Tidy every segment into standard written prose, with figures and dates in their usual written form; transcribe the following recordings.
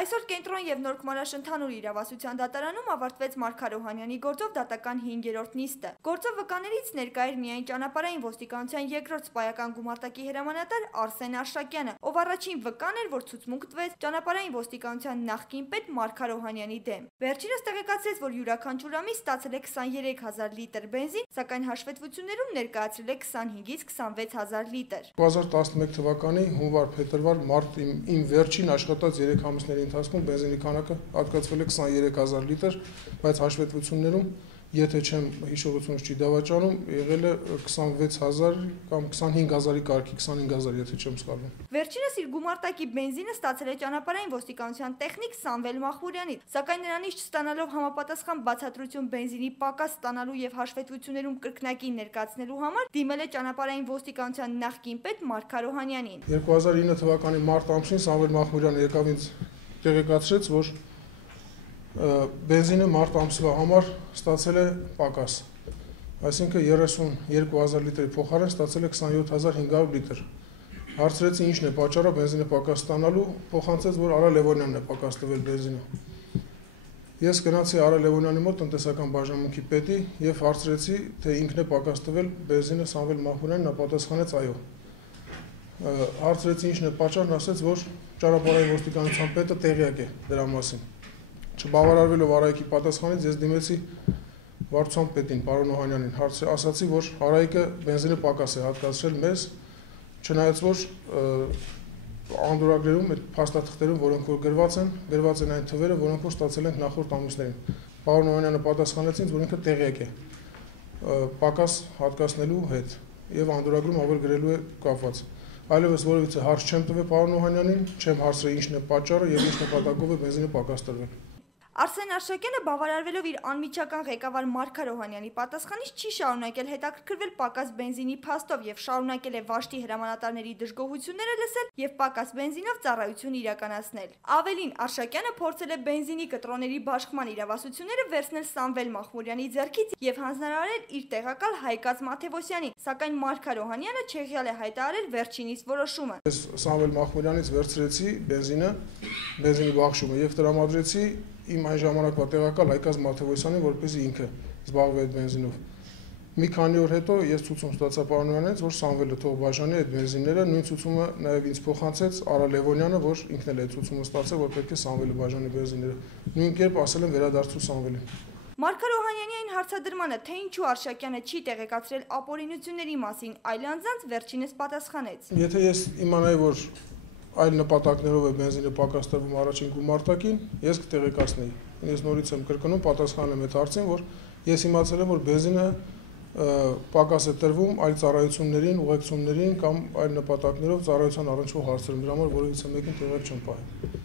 Այսօր կենտրոն և Նորքմարաշ ընդհանուր իրավասության դատարանում ավարտվեց Մարգար Օհանյանի գործով դատական 5-րդ նիստը։ Գործով վկաներից ներկա էր միայն ճանապարհային ոստիկանության երկրորդ սպայական գումարտակի հրամանատար Արսեն Արշակյանը, ով առաջին վկան էր, որ ցուցմունք տվեց ճանապարհային ոստիկանության նախկին պետ Մարգար Օհանյանի դեմ։ Վերջինս տեղեկացրեց, որ յուրաքանչյուր ամիս ստացել է 23,000 լիտր բենզին, սակայն հաշվետվություններում ներկայացրել է 25-ից 26,000 լիտր։ 2011 թվականի հունվար-փետրվար մարտ իմ վերջին աշխատած 3 ամիսների ընթացքում բենզինի քանակը հատկացվել է 23,000 լիտր, բայց հաշվետվություններում, եթե չեմ հիշողությունս չի դավաճանում, եղել է 26,000 կամ 25,000-ի կարգի, 25,000, եթե չեմ սխալվում։ Վերջինս իր գումարտակի բենզինը ստացել է ճանապարհային ոստիկանության տեխնիկ Սամվել Մախմուրյանից, սակայն նրանից չստանալով համապատասխան բացատրություն բենզինի պակաս ստանալու եւ հաշվետվություններում կրկնակի ներկայացնելու համար, դիմել է ճանապարհային ոստիկանության նախկին պետ Մարգար Օհանյանին։ 2009 թվականի մարտ ամսին Սամվել Մախմուրյանը եկավ ինձ տեղեկացրեց, որ բենզինը մարտ ամսվա համար ստացել է պակաս, այսինքն 32,000 լիտրի փոխարեն ստացել է 27,500 լիտր։ Հարցրեցի ինչն է պատճառը բենզինը պակաս ստանալու, փոխանցեց, որ Արա Լևոնյանն է պակաս տվել բենզինը։ Ես գնացի Արա Լևոնյանի մոտ տնտեսական բաժանմունքի պետի եւ հարցրեցի, թե ինքն է պակաս տվել բենզինը Սամվել Մախմուրյանին, նա պատասխանեց այո։ Հարցրեցի ինչն է պատճառն, ասեց, որ ճանապարհային ոստիկանության պետը տեղյակ է դրա մասին։ Չբավարարվելով Արայիկի պատասխանից, ես դիմեցի վարչության պետին, պարոն Օհանյանին, ասացի, որ Արայիկը բենզինը պակաս է հատկացրել մեզ, չնայած որ անդորագրերում, այդ փաստաթղթերում, որոնք որ գրված են այն թվերը, որոնք որ ստացել ենք նախորդ ամիսներին։ Պարոն Օհանյանը պատասխանեց ինձ, որ ինքը տեղյակ է պակաս հատկացնելու հետ եւ անդորագրում ավելի գրելու է կապված։ Այլևս որևիցե հարց չեմ տվել պարոն Օհանյանին, չեմ հարցրել ինչն է պատճառը եւ ինչ նպատակով է բենզինը պակաս տրվել։ Արսեն Արշակյանը բավարարվելով իր անմիջական ղեկավար Մարգար Օհանյանի պատասխանից չի շարունակել հետաքրքրվել պակաս բենզինի փաստով եւ շարունակել է Վաշտի հրամանատարների դժգոհությունները լսել եւ պակաս բենզինով ծառայություն իրականացնել։ Ավելին, Արշակյանը փորձել է բենզինի կտրոնների բաշխման իրավասությունները վերցնել Սամվել Մախմուրյանի ձեռքից եւ հանձնարարել իր տեղակալ Հայկաց Մաթեւոսյանին, սակայն Մարգար Օհանյանը չեղյալ է հայտարարել վերջինիս որոշումը։ Ես Սամվել Մախմուրյանից վերցրեցի բենզինի բաշխումը եւ տրամադրեցի իմ այն ժամանակվա տեղակալ Հայկաց Մաթեւոսյանին, որպեսզի ինքը զբաղվի այդ բենզինով։ Մի քանի օր հետո ես ցուցում ստացա պարոն Օհանյանից, որ Սամվելը թող բաժանի այդ բենզինները, նույն ցուցումը նաև ինձ փոխանցեց Արա Լևոնյանը, որ ինքն էլ այդ ցուցումը ստացել, որ պետք է Սամվելը բաժանի բենզինները։ Նույն կերպ ասել են վերադարձու Սամվելին։ Մարգար Օհանյանի այն հարցադրմանը, թե ինչու Արշակյանը չի տեղեկացրել ապօրինությունների մասին այլ անձանց, վերջինս պատասխանեց։ Եթե ես իմանայի, որ այլ նպատակներով է բենզինը պակաս տրվում առաջին գումարտակին, ես կտեղեկացնեի։ Ես նորից եմ կրկնում, պատասխանում եմ այդ հարցին, որ ես իմացել եմ, որ բենզինը պակաս է տրվում այլ ծառայություններին, ուղեկցումներին կամ այլ նպատակներով ծառայության առնչվող հարցերում, դրա համար որևիցե մեկին տեղյակ չեմ պահել։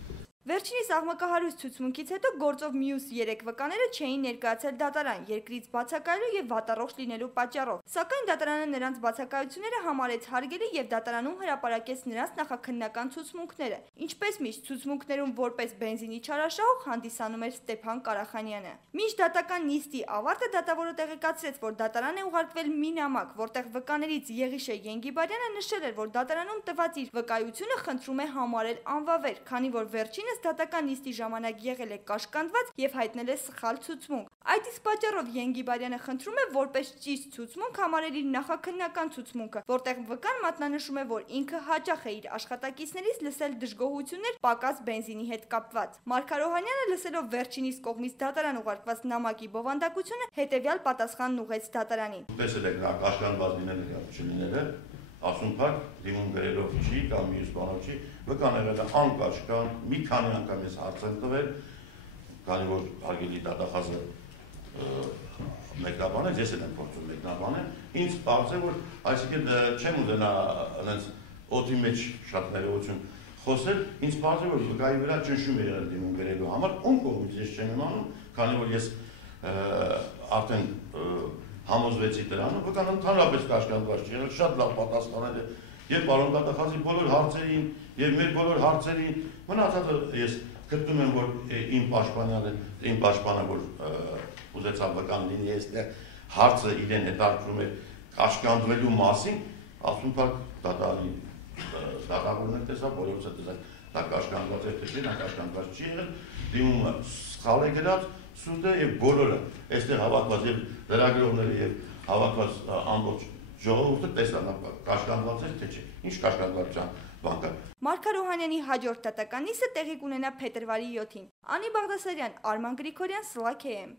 Վերջինիս աղմկահարույց ցուցմունքից հետո գործով մյուս 3 վկաները չէին ներկայացել դատարան երկրից բացակայելու եւ վատառողջ լինելու պատճառով, սակայն դատարանը նրանց բացակայությունները համարեց հարգելի եւ դատարանում հրապարակեց նրանց նախաքննական ցուցմունքները, ինչպես միշտ ցուցմունքներում որպես բենզինի չարաշահող հանդիսանում էր Ստեփան Կարախանյանը։ Մինչ դատական նիստի ավարտը դատավորը տեղեկացրեց, որ դատարան է ուղարկվել մի նամակ, որտեղ վկաներից Եղիշե Ենգիբարյանը նշել էր, որ դատարանում տված իր վկայությունը խնդրում է համարել անվավեր, քանի որ վերջինս դատական նիստի ժամանակ եղել է կաշկանդված եւ հայտնել է սխալ ցուցմունք։ Այդ իսկ պատճառով Ենգիբարյանը խնդրում է որպես ճիշտ ցուցմունք համարել իր նախաքննական ցուցմունքը, որտեղ վկան մատնանշում է, որ ինքը հաճախ է իր աշխատակիցներից լսել դժգոհություններ պակաս բենզինի հետ կապված։ Մարգար Օհանյանը լսելով վերջինիս կողմից դատարան ուղարկված նամակի բովանդակությունը, հետեւյալ պատասխանն ուղղեց դատարանին։ Տեսել եք նա կաշկանդված լինելը, ասումփակ դիմում գրելով չի կամ մյուս բանով չի, վկաները անկաշկան մի քանի անգամ ես հարց եմ տվել, քանի որ հարգելի դատախազը մեկնաբանեց, ես եմ փորձում մեկնաբանել, ինձ բարձ է, որ այսինքն չեմ ուզենա այնց օդի մեջ շատ ներողություն խոսել, ինձ բարձ է, որ վկայի վրա ճնշում է եղել դիմում գրելու համար, ում կողմից ես չեմ իմանում, քանի որ ես արդեն համոզվեցի դրանը, վկան ընդհանրապես կաշկանդված չի եղել, շատ լավ պատասխանել է եւ պարոն դատախազի բոլոր հարցերին եւ մեր բոլոր հարցերին, մնացածը ես գտնում եմ, որ իմ պաշտպանը, որ ուզեցավ վկան լինի, այստեղ հարցը իրեն հետաքրքրում է կաշկանդվելու մասին, ասում փակ դատավորներ տեսա, բոլորս է տեսա դա կաշկանդված է թե չէ, նա կաշկանդված չի եղել, դիմումը սխալ է գրած, սուտ է եւ բոլորը այստեղ հավաքված եւ լրագրողները եւ հավաքված ամբողջ ժողովուրդը տեսան կաշկանդված է թե չէ։ Ինչ կաշկանդվածության բան կա։ Մարգար Օհանյանի հաջորդ դատական նիստը տեղի կունենա փետրվարի 7-ին։ Անի Բաղդասարյան, Արման Գրիգորյան, Սլաք AM։